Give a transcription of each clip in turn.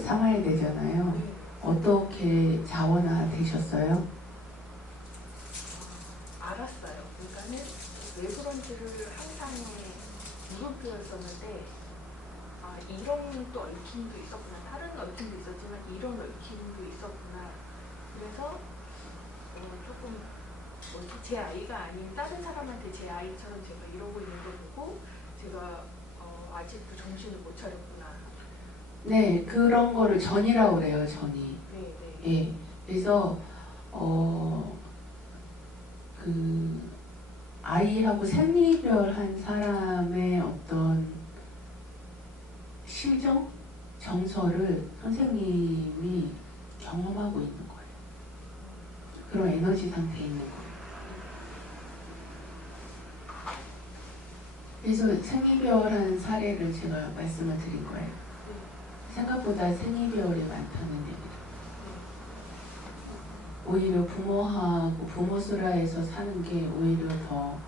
삼아야 되잖아요. 어떻게 자원화 되셨어요? 알았어요. 그러니까는 외부런지를 항상 물음표였었는데 이런 또 얽힘도 있었구나. 다른 얽힘도 있었지만 이런 얽힘도 있었구나. 그래서 조금 제 아이가 아닌 다른 사람한테 제 아이처럼 제가 이러고 있는 걸 보고 제가 아직도 정신을 못 차렸구나. 네, 그런 거를 전이라고 그래요. 전이. 네, 네. 예, 그래서 그 아이하고 생리별한 사람의 어떤 심정, 정서를 선생님이 경험하고 있는 거예요. 그런 에너지 상태에 있는 거예요. 그래서 생리별한 사례를 제가 말씀을 드린 거예요. 생각보다 생리별이 많다는 얘기죠. 오히려 부모하고 부모수라에서 사는 게 오히려 더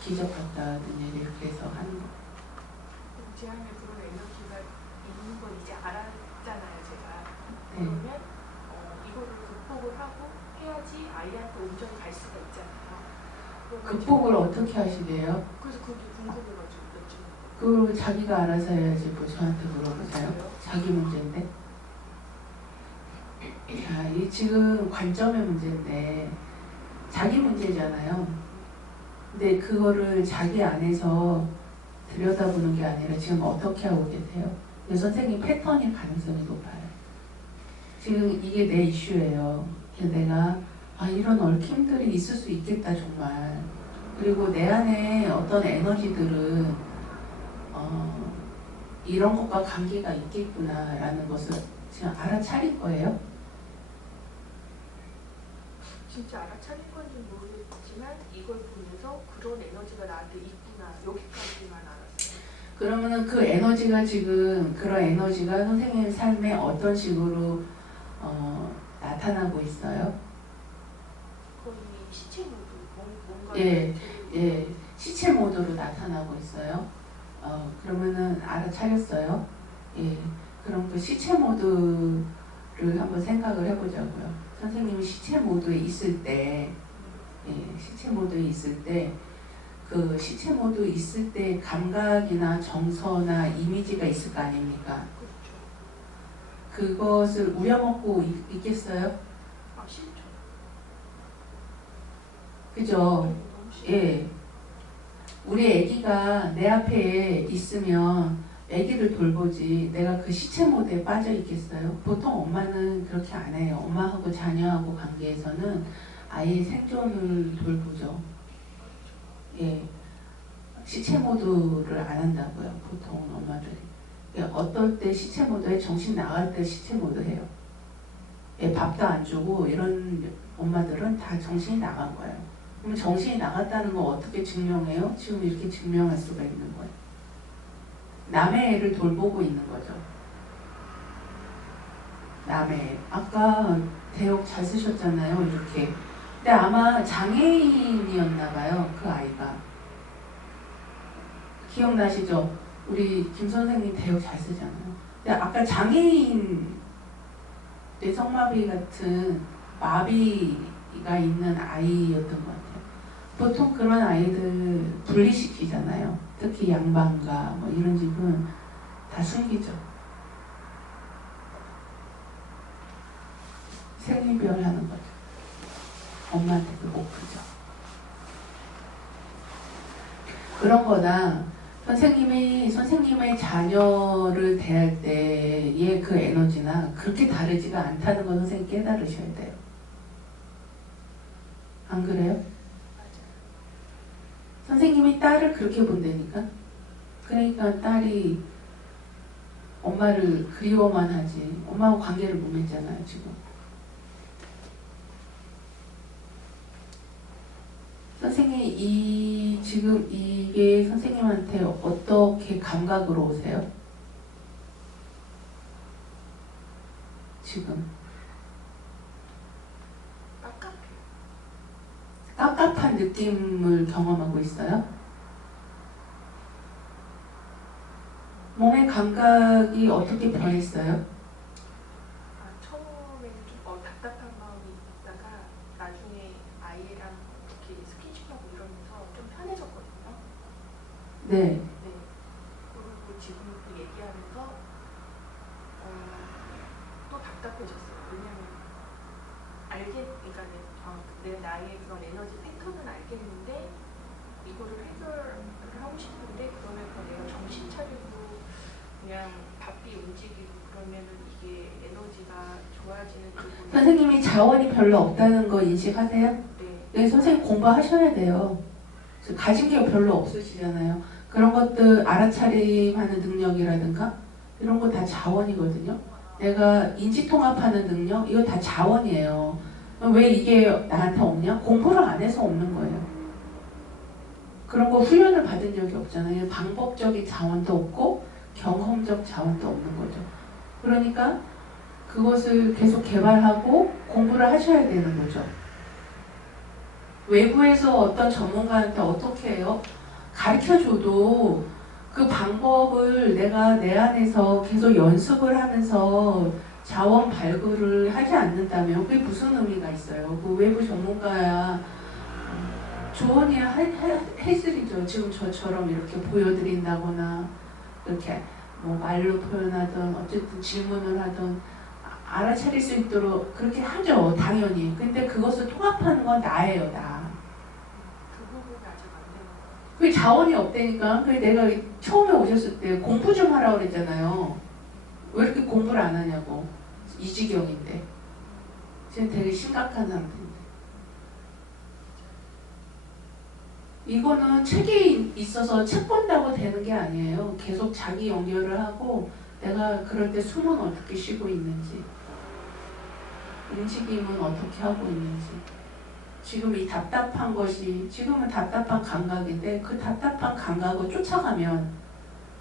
기적 같다는 얘기를 그래서 하는 거예요. 제 안에 그런 에너지가 있는 건 이제 알았잖아요, 제가. 네. 그러면 이거를 극복을 하고 해야지 아이한테 온전히 갈 수가 있잖아요. 극복을 어떻게 하시게요? 그래서 그게 궁금해가지고 여쭤는 그걸 자기가 알아서 해야지 뭐 저한테 물어보세요? 자기 문제인데. 자, 이 지금 관점의 문제인데 자기 문제잖아요. 근데 그거를 자기 안에서 들여다보는 게 아니라 지금 어떻게 하고 계세요? 선생님 패턴일 가능성이 높아요. 지금 이게 내 이슈예요. 그래서 내가 이런 얽힘들이 있을 수 있겠다 정말. 그리고 내 안에 어떤 에너지들은 이런 것과 관계가 있겠구나라는 것을 지금 알아차릴 거예요. 진짜 알아차린 건지 모르겠지만 이걸 보면서 그런 에너지가 나한테 있구나 여기까지만 알았어요. 그러면은 그 에너지가 지금 그런 에너지가 선생님 삶에 어떤 식으로 나타나고 있어요? 거의 시체 모드 뭔가 예, 시체 모드로 나타나고 있어요. 그러면은 알아차렸어요. 예, 그럼 그 시체 모드를 한번 생각을 해보자고요. 선생님이 시체 모드에 있을 때, 시체 모드에 있을 때, 그 시체 모드에 있을 때 감각이나 정서나 이미지가 있을 거 아닙니까? 그렇죠. 그것을 우려먹고 있겠어요? 싫죠. 그죠? 예. 우리 아기가 내 앞에 있으면 아기를 돌보지 내가 그 시체 모드에 빠져 있겠어요? 보통 엄마는 그렇게 안 해요. 엄마하고 자녀하고 관계에서는 아이의 생존을 돌보죠. 예. 시체 모드를 안 한다고요. 보통 엄마들이. 예, 어떨 때 시체 모드에 정신 나갈 때 시체 모드 해요. 예, 밥도 안 주고 이런 엄마들은 다 정신이 나간 거예요. 그럼 정신이 나갔다는 거 어떻게 증명해요? 지금 이렇게 증명할 수가 있는 거예요. 남의 애를 돌보고 있는 거죠. 남의 애. 아까 대역 잘 쓰셨잖아요. 이렇게. 근데 아마 장애인이었나 봐요. 그 아이가. 기억나시죠? 우리 김 선생님 대역 잘 쓰잖아요. 근데 아까 장애인 뇌성마비 같은 마비가 있는 아이였던 것 같아요. 보통 그런 아이들 분리시키잖아요. 특히 양반가 뭐 이런 집은 다 숨기죠. 생리별하는 거죠. 엄마한테도 못 크죠. 그런 거나 선생님의 자녀를 대할 때의 그 에너지나 그렇게 다르지가 않다는 거 선생님 깨달으셔야 돼요. 안 그래요? 선생님이 딸을 그렇게 본다니까. 그러니까 딸이 엄마를 그리워만 하지 엄마하고 관계를 못 맺잖아요 지금. 선생님 지금 이게 선생님한테 어떻게 감각으로 오세요? 지금 깝깝한 느낌을 경험하고 있어요? 몸의 감각이 어떻게 변했어요? 아이랑 이렇게 스킨십하고 이러면서 좀 편해졌거든요. 네. 네. 그리고 지금 그 얘기하면서 또 답답해졌어요. 왜냐면 그러니까 내 나의 그런 에너지 패턴은 알겠는데 이거를 해결을 하고 싶은데 그러면서 내가 정신 차리고 그냥 바삐 움직이고 그러면은 이게 에너지가 좋아지는 쪽으로. 선생님이 자원이 별로 없다는 거 인식하세요? 네. 네, 선생님 공부하셔야 돼요. 가진 게 별로 없으시잖아요. 그런 것들 알아차림하는 능력이라든가 이런 거 다 자원이거든요. 내가 인지통합하는 능력 이거 다 자원이에요. 왜 이게 나한테 없냐? 공부를 안 해서 없는 거예요. 그런 거 훈련을 받은 적이 없잖아요. 방법적인 자원도 없고 경험적 자원도 없는 거죠. 그러니까 그것을 계속 개발하고 공부를 하셔야 되는 거죠. 외부에서 어떤 전문가한테 어떻게 해요? 가르쳐줘도 그 방법을 내가 내 안에서 계속 연습을 하면서 자원 발굴을 하지 않는다면 그게 무슨 의미가 있어요? 그 외부 전문가야 조언이야 해드리죠. 지금 저처럼 이렇게 보여드린다거나 이렇게 뭐 말로 표현하든 어쨌든 질문을 하든 알아차릴 수 있도록 그렇게 하죠. 당연히. 근데 그것을 통합하는 건 나예요. 나. 그 부분이 아직 안 되는 거예요. 그게 자원이 없다니까. 그래 내가 처음에 오셨을 때 공부 좀 하라고 그랬잖아요. 왜 이렇게 공부를 안 하냐고. 이지경인데. 지금 되게 심각한 상태인데. 이거는 책이 있어서 책 본다고 되는 게 아니에요. 계속 자기 연결을 하고 내가 그럴 때 숨은 어떻게 쉬고 있는지 움직임은 어떻게 하고 있는지 지금 이 답답한 것이 지금은 답답한 감각인데 그 답답한 감각을 쫓아가면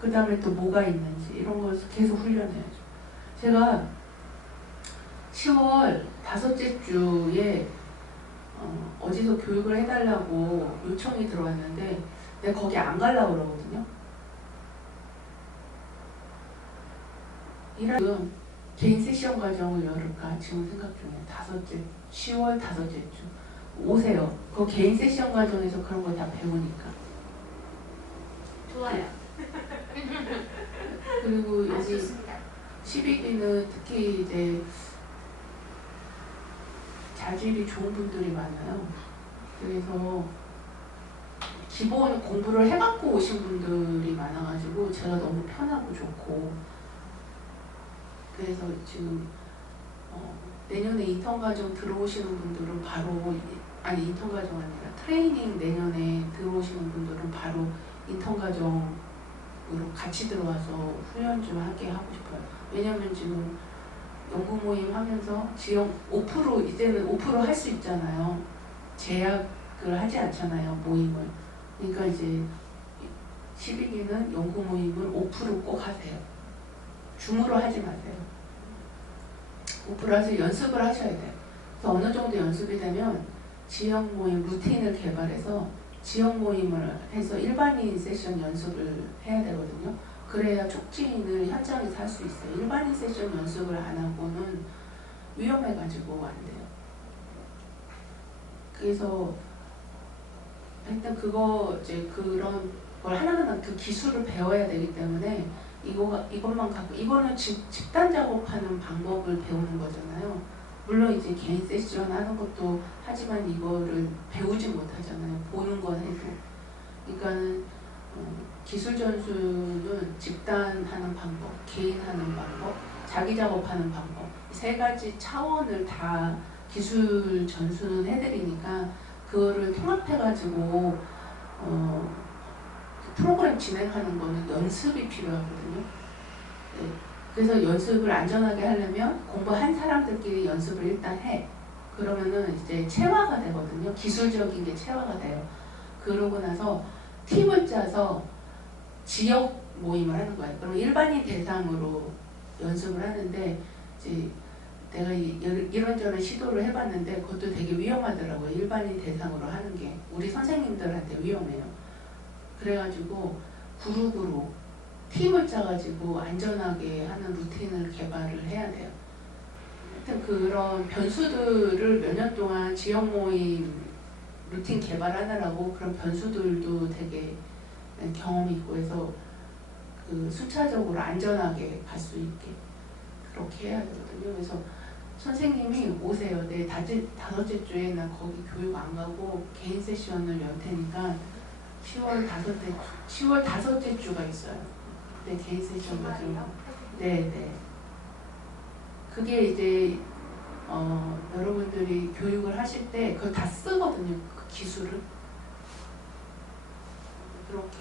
그 다음에 또 뭐가 있는지 이런 것을 계속 훈련해야죠. 제가 10월 5째 주에 어디서 교육을 해달라고 요청이 들어왔는데 내가 거기 안 가려고 그러거든요. 지금 개인 세션 과정을 열을까 지금 생각 중이에요. 10월 5째 주 오세요. 그 개인 세션 과정에서 그런 거 다 배우니까. 좋아요. 그리고 여기 좋습니다. 12기는 특히 이제 자질이 좋은 분들이 많아요. 그래서 기본 공부를 해갖고 오신 분들이 많아가지고 제가 너무 편하고 좋고 그래서 지금 내년에 인턴 과정 들어오시는 분들은 바로 아니 인턴 과정 아니라 트레이닝 내년에 들어오시는 분들은 바로 인턴 과정으로 같이 들어와서 훈련 좀 하게 하고 싶어요. 왜냐면 지금 연구 모임 하면서 지역 5% 이제는 5% 할 수 있잖아요. 제약을 하지 않잖아요. 모임을. 그러니까 이제 12기는 연구 모임을 5%꼭 하세요. 줌으로 하지 마세요. 5% 하세요. 연습을 하셔야 돼요. 그래서 어느 정도 연습이 되면 지역 모임 루틴을 개발해서 지역 모임을 해서 일반인 세션 연습을 해야 되거든요. 그래야 촉진을 현장에서 할 수 있어요. 일반인 세션 연습을 안 하고는 위험해가지고 안 돼요. 그래서 일단 그거 이제 그런 걸 하나하나 그 기술을 배워야 되기 때문에 이것만 갖고 이거는 집단 작업하는 방법을 배우는 거잖아요. 물론 이제 개인 세션 하는 것도 하지만 이거를 배우지 못하잖아요. 보는 건 해도. 그러니까는 기술 전수는 집단 하는 방법, 개인 하는 방법, 자기 작업하는 방법 세 가지 차원을 다 기술 전수는 해드리니까 그거를 통합해가지고 프로그램 진행하는 거는 연습이 필요하거든요. 네. 그래서 연습을 안전하게 하려면 공부한 사람들끼리 연습을 일단 해. 그러면은 이제 체화가 되거든요. 기술적인 게 체화가 돼요. 그러고 나서 팀을 짜서 지역 모임을 하는 거예요. 그럼 일반인 대상으로 연습을 하는데 이제 내가 이런저런 시도를 해봤는데 그것도 되게 위험하더라고요. 일반인 대상으로 하는 게 우리 선생님들한테 위험해요. 그래가지고 그룹으로 팀을 짜가지고 안전하게 하는 루틴을 개발을 해야 돼요. 하여튼 그런 변수들을 몇 년 동안 지역 모임 루틴 개발하느라고 그런 변수들도 되게 경험이 있고 해서 그 순차적으로 안전하게 갈 수 있게 그렇게 해야 되거든요. 그래서 선생님이 오세요. 내 다섯째 주에 나 거기 교육 안 가고 개인 세션을 열 테니까 10월 다섯째 주가 있어요. 네, 개인 세션 가지고. 네. 그게 이제 여러분들이 교육을 하실 때 그걸 다 쓰거든요. 그 기술을. 그렇게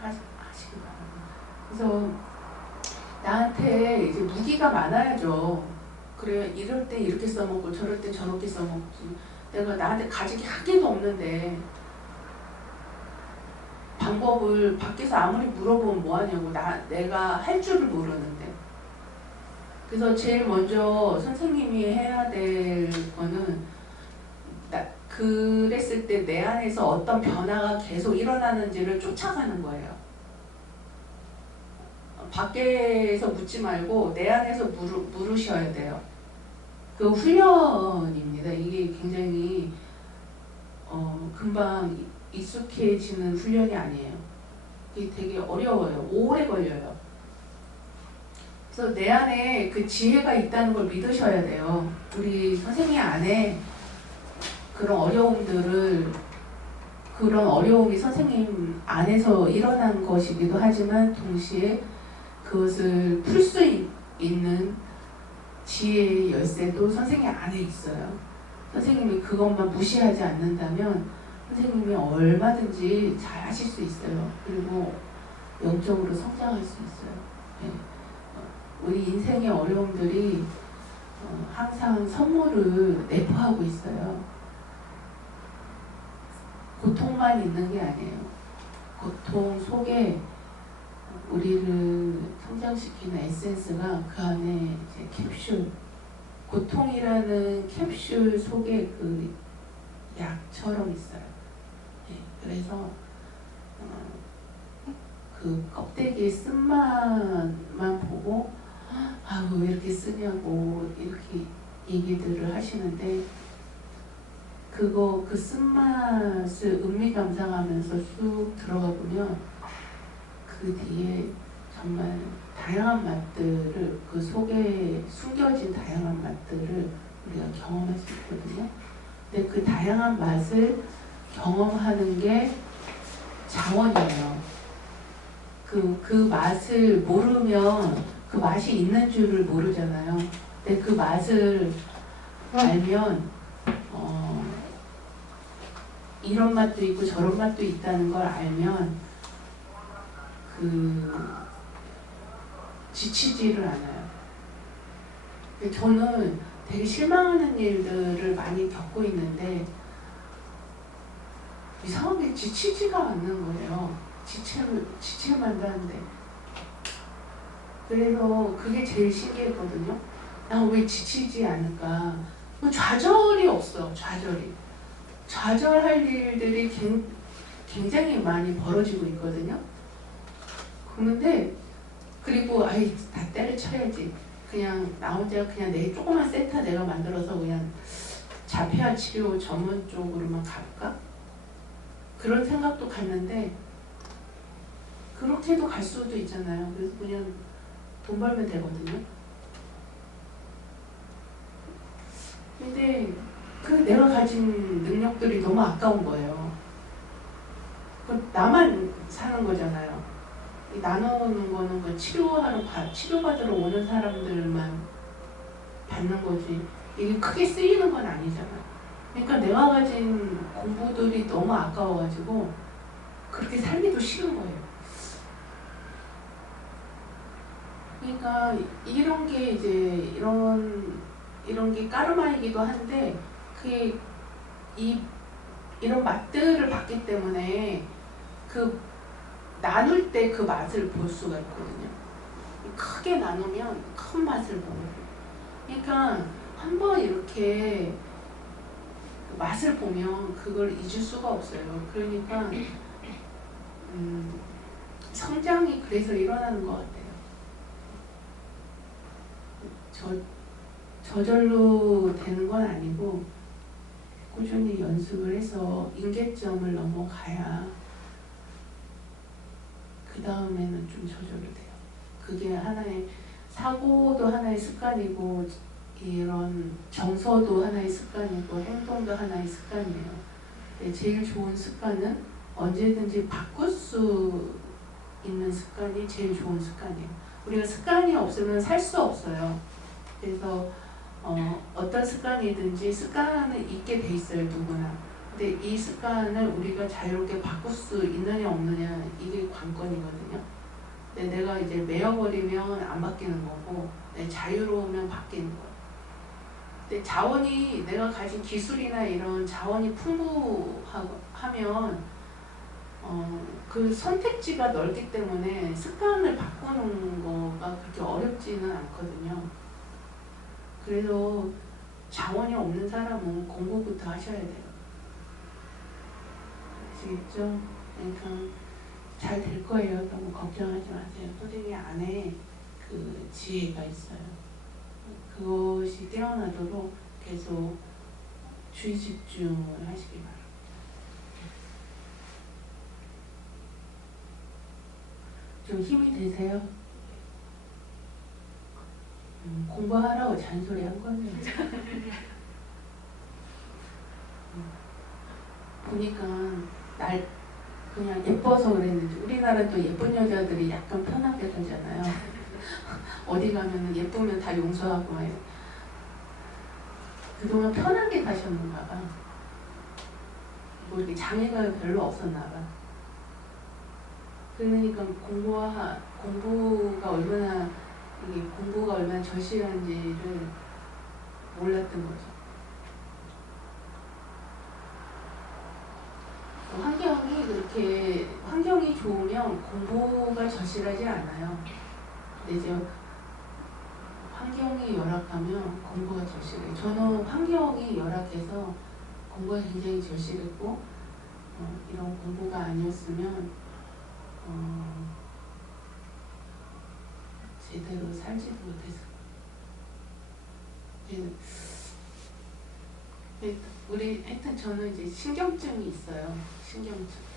하시기 바랍니다. 그래서 나한테 이제 무기가 많아야죠. 그래, 이럴 때 이렇게 써먹고 저럴 때 저렇게 써먹지. 내가 나한테 가지기 한 개도 없는데 방법을 밖에서 아무리 물어보면 뭐하냐고. 내가 할 줄을 모르는데. 그래서 제일 먼저 선생님이 해야 될 거는 그랬을 때 내 안에서 어떤 변화가 계속 일어나는지를 쫓아가는 거예요. 밖에서 묻지 말고 내 안에서 물으셔야 돼요. 그 훈련입니다. 이게 굉장히 금방 익숙해지는 훈련이 아니에요. 이게 되게 어려워요. 오래 걸려요. 그래서 내 안에 그 지혜가 있다는 걸 믿으셔야 돼요. 우리 선생님 안에 그런 어려움이 선생님 안에서 일어난 것이기도 하지만 동시에 그것을 풀 수 있는 지혜의 열쇠도 선생님 안에 있어요. 선생님이 그것만 무시하지 않는다면 선생님이 얼마든지 잘 하실 수 있어요. 그리고 영적으로 성장할 수 있어요. 네. 우리 인생의 어려움들이 항상 선물을 내포하고 있어요. 고통만 있는 게 아니에요. 고통 속에 우리를 성장시키는 에센스가 그 안에 이제 캡슐, 고통이라는 캡슐 속에 그 약처럼 있어요. 네, 그래서 그 껍데기의 쓴맛만 보고 왜 이렇게 쓰냐고 이렇게 얘기들을 하시는데 그 쓴맛을 음미 감상하면서 쑥 들어가 보면 그 뒤에 정말 다양한 맛들을 그 속에 숨겨진 다양한 맛들을 우리가 경험할 수 있거든요. 근데 그 다양한 맛을 경험하는 게 자원이에요. 그 맛을 모르면 그 맛이 있는 줄을 모르잖아요. 근데 그 맛을 알면 이런 맛도 있고 저런 맛도 있다는 걸 알면 지치지를 않아요. 저는 되게 실망하는 일들을 많이 겪고 있는데 이상하게 지치지가 않는 거예요. 지체만다는데. 그래서 그게 제일 신기했거든요. 나 왜 지치지 않을까? 좌절이 없어. 좌절할 일들이 굉장히 많이 벌어지고 있거든요. 그런데 그리고 다 때려쳐야지. 그냥 나 혼자 그냥 내 조그만 센터 내가 만들어서 그냥 자폐아 치료 전문 쪽으로만 갈까? 그런 생각도 갔는데 그렇게도 갈 수도 있잖아요. 그래서 그냥 돈 벌면 되거든요. 근데 내가 가진 능력들이 너무 아까운 거예요. 나만 사는 거잖아요. 나누는 거는 치료받으러 오는 사람들만 받는 거지. 이게 크게 쓰이는 건 아니잖아. 그러니까 내가 가진 공부들이 너무 아까워가지고 그렇게 살기도 싫은 거예요. 그러니까 이런 게 이제 이런 게 까르마이기도 한데 그게 이런 맛들을 봤기 때문에 나눌 때 그 맛을 볼 수가 있거든요. 크게 나누면 큰 맛을 보고. 그러니까 한번 이렇게 맛을 보면 그걸 잊을 수가 없어요. 그러니까 성장이 그래서 일어나는 것 같아요. 저절로 되는 건 아니고 꾸준히 연습을 해서 임계점을 넘어가야 그 다음에는 좀 저절로 돼요. 그게 하나의 사고도 하나의 습관이고 이런 정서도 하나의 습관이고 행동도 하나의 습관이에요. 근데 제일 좋은 습관은 언제든지 바꿀 수 있는 습관이 제일 좋은 습관이에요. 우리가 습관이 없으면 살 수 없어요. 그래서 어떤 습관이든지 습관은 있게 돼 있어요, 누구나. 근데 이 습관을 우리가 자유롭게 바꿀 수 있느냐 없느냐 이게 관건이거든요. 근데 내가 이제 매여버리면 안 바뀌는 거고 자유로우면 바뀌는 거예요. 근데 자원이 내가 가진 기술이나 이런 자원이 풍부하면 그 선택지가 넓기 때문에 습관을 바꾸는 거가 그렇게 어렵지는 않거든요. 그래서 자원이 없는 사람은 공부부터 하셔야 돼요. 아시겠죠? 그러니까 잘 될 거예요. 너무 걱정하지 마세요. 선생님 안에 그 지혜가 있어요. 그것이 뛰어나도록 계속 주의 집중을 하시기 바랍니다. 좀 힘이 되세요? 공부하라고 잔소리 한 거네요. 보니까 날 그냥 예뻐서 그랬는지 우리나라 또 예쁜 여자들이 약간 편하게 살잖아요. 어디 가면 예쁘면 다 용서하고 해요. 그동안 편하게 사셨는가 봐. 뭐 이렇게 장애가 별로 없었나 봐. 그러니까 공부가 얼마나 절실한지를 몰랐던 거죠. 환경이 좋으면 공부가 절실하지 않아요. 근데 이제 환경이 열악하면 공부가 절실해요. 저는 환경이 열악해서 공부가 굉장히 절실했고 이런 공부가 아니었으면 제대로 살지도 못했어요. 하여튼 저는 이제 신경증이 있어요. 신경증.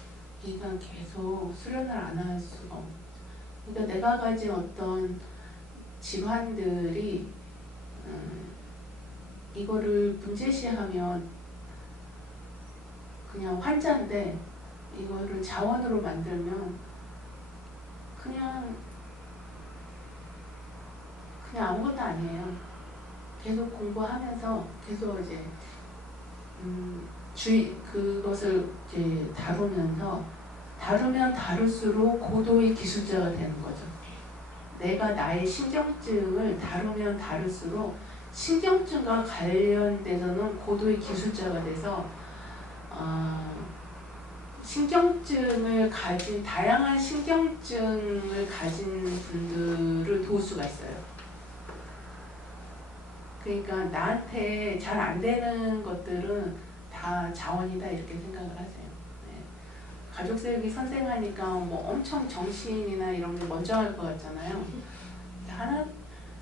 그러니까 계속 수련을 안 할 수가 없어요. 그러니까 내가 가진 어떤 질환들이 이거를 문제시하면 그냥 환자인데 이거를 자원으로 만들면 그냥 아무것도 아니에요. 계속 공부하면서 계속 이제 그것을 이제 다루면 다룰수록 고도의 기술자가 되는 거죠. 내가 나의 신경증을 다루면 다룰수록 신경증과 관련돼서는 고도의 기술자가 돼서 다양한 신경증을 가진 분들을 도울 수가 있어요. 그러니까 나한테 잘 안 되는 것들은 다 자원이다 이렇게 생각을 하세요. 네. 가족세우기 선생하니까 뭐 엄청 정신이나 이런 게 멀쩡할 것 같잖아요.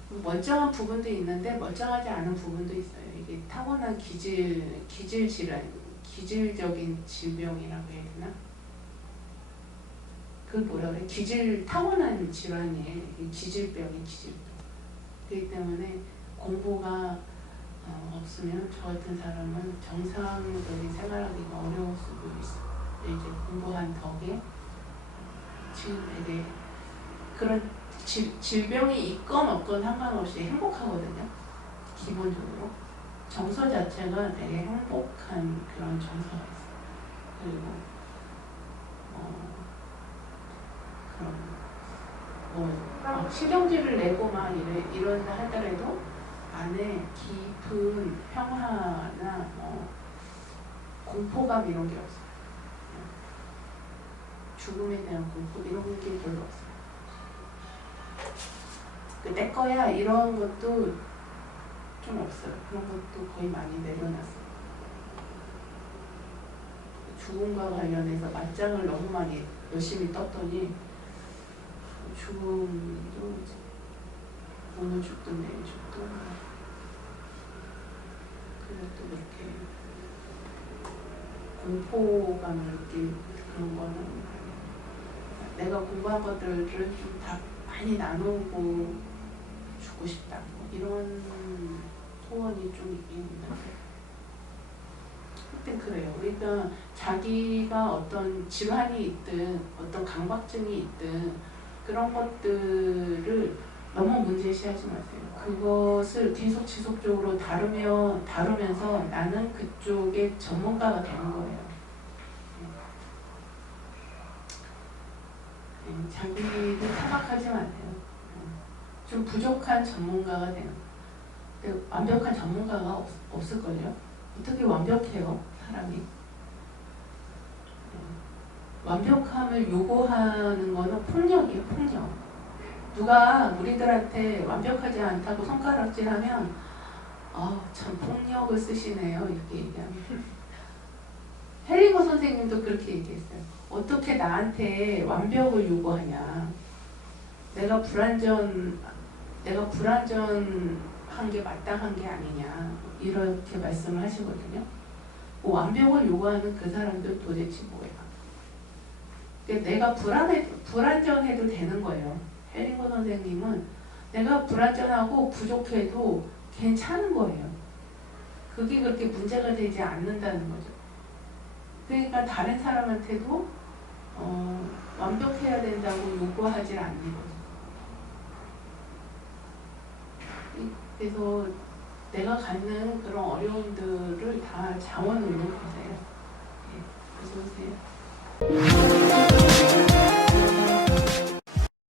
멀쩡한 부분도 있는데 멀쩡하지 않은 부분도 있어요. 이게 타고난 기질적인 질병이라고 해야 되나? 그걸 뭐라 그래? 타고난 질환이에요. 기질병이 기질병. 그렇기 때문에 공부가 없으면 저 같은 사람은 정상적인 생활하기가 어려울 수도 있어요. 이제 공부한 덕에 지금 되게 그런 질병이 있건 없건 상관없이 행복하거든요. 기본적으로. 정서 자체가 되게 행복한 그런 정서가 있어요. 그리고 신경질을 내고 막 이런다 하더라도 안에 깊은 평화나 공포감 이런 게 없어요. 죽음에 대한 공포 이런 게 별로 없어요. 내 거야 이런 것도 좀 없어요. 그런 것도 거의 많이 내려놨어요. 죽음과 관련해서 맞짱을 너무 많이 열심히 떴더니 죽음도 이제 오늘 죽든 내일 죽든 그것도 그렇게 공포감을 느끼는 그런 거는 내가 공부한 것들을 좀 다 많이 나누고 주고 싶다. 뭐 이런 소원이 좀 있긴 있는데. 하여튼 그래요. 그러니까 자기가 어떤 질환이 있든 어떤 강박증이 있든 그런 것들을 너무 문제시하지 마세요. 그것을 계속 지속적으로 다루면서 나는 그쪽의 전문가가 되는 거예요. 자기를 타박하지 마세요. 좀 부족한 전문가가 되는 거예요. 근데 완벽한 전문가가 없을걸요? 어떻게 완벽해요, 사람이? 완벽함을 요구하는 거는 폭력이에요, 폭력. 누가 우리들한테 완벽하지 않다고 손가락질하면 참 폭력을 쓰시네요, 이렇게 얘기하면. 헬리거 선생님도 그렇게 얘기했어요. 어떻게 나한테 완벽을 요구하냐. 내가 불완전한 게 마땅한 게 아니냐. 이렇게 말씀을 하시거든요. 완벽을 요구하는 그 사람들 도대체 뭐야. 내가 불완전해도 되는 거예요. 헬링거 선생님은 내가 불완전하고 부족해도 괜찮은 거예요. 그게 그렇게 문제가 되지 않는다는 거죠. 그러니까 다른 사람한테도 완벽해야 된다고 요구하지 않는 거죠. 그래서 내가 갖는 그런 어려움들을 다 자원으로 보세요. 네, 어서 오세요.